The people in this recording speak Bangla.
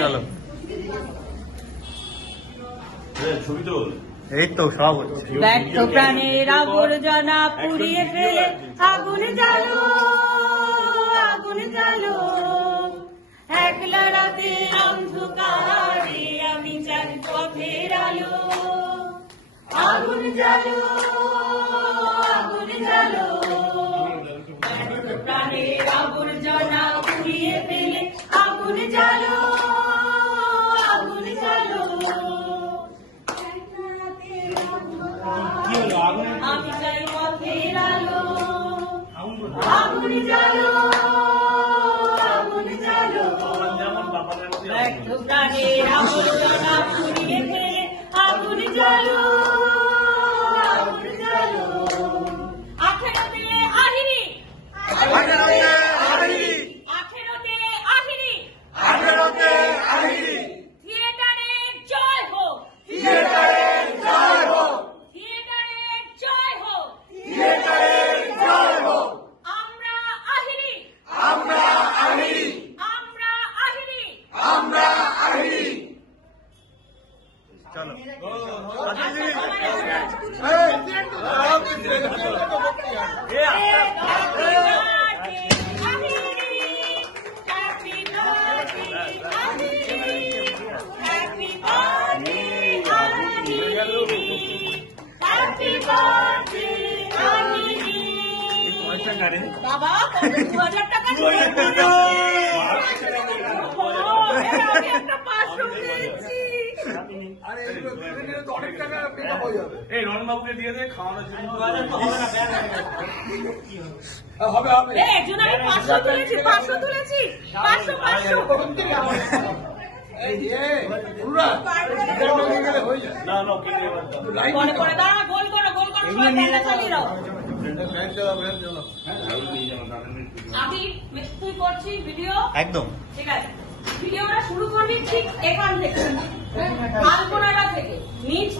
চলো। এই তো সব হচ্ছে। ব্যর্থ প্রাণের আবর্জনা পুড়িয়ে ফেলে। আগুন জ্বালো আগুন জ্বালো। একলা রাতে অন্ধকারে আমি চাই পথের আলো। আগুন জ্বালো আগুন জ্বালো। প্রাণের আবর্জনা আমি পথের আলো আগুন জ্বালো আগুন জ্বালো। বাবা যেমন ব্যর্থ প্রাণের আবর্জনা পুড়িয়ে ফেলে আগুন জ্বালো আগুন জ্বালো আঠেরোতে আহিরি আঠেরোতে আহিরি থিয়েটারে জয় হোক থিয়েটারে জয় হোক আমরা আহিরি আমরা আহিরি চলো। আচ্ছা, সবাই পয়সা বাবা দু হাজার টাকা এই রন দিয়ে দে খাওয়ানোর জন্য। এ, একজন আমি পাঁচশো তুলেছি পাঁচশো তুলেছি। পাঁচশো পাঁচশো। না না গোল করো গোল করো সবাই চালিয়ে দাও। আমি তুই করছিস ভিডিও। একদম। ঠিক আছে। ভিডিওটা শুরু করবি ঠিক এখান থেকে। আলপনাটা থেকে। নিচ